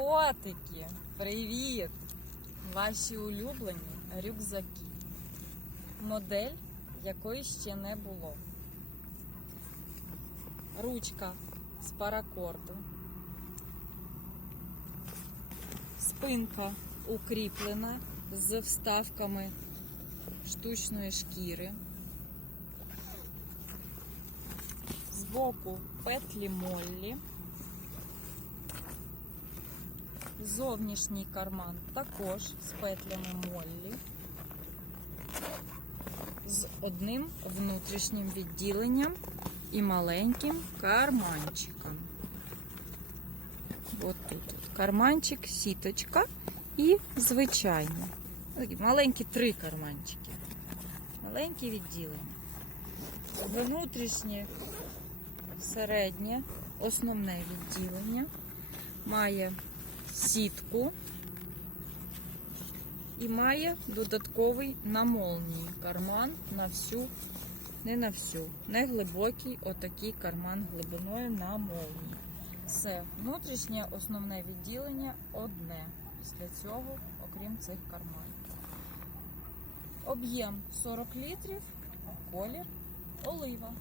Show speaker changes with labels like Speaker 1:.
Speaker 1: Котики, привіт! Ваші улюблені рюкзаки. Модель, якої ще не було. Ручка з паракорду. Спинка укріплена з вставками штучної шкіри. Збоку петлі Моллі. Зовнішній карман також з петлями Моллі. З одним внутрішнім відділенням і маленьким карманчиком. От тут карманчик, сіточка і звичайний. Такі Маленькі три карманчики. Маленькі відділення. Внутрішнє, середнє, основне відділення має сітку і має додатковий на молнії карман на всю, не на всю, не глибокий отакий карман глибиною на молнії. Все, внутрішнє основне відділення одне. Після цього, окрім цих карманів. Об'єм 40 літрів, колір олива.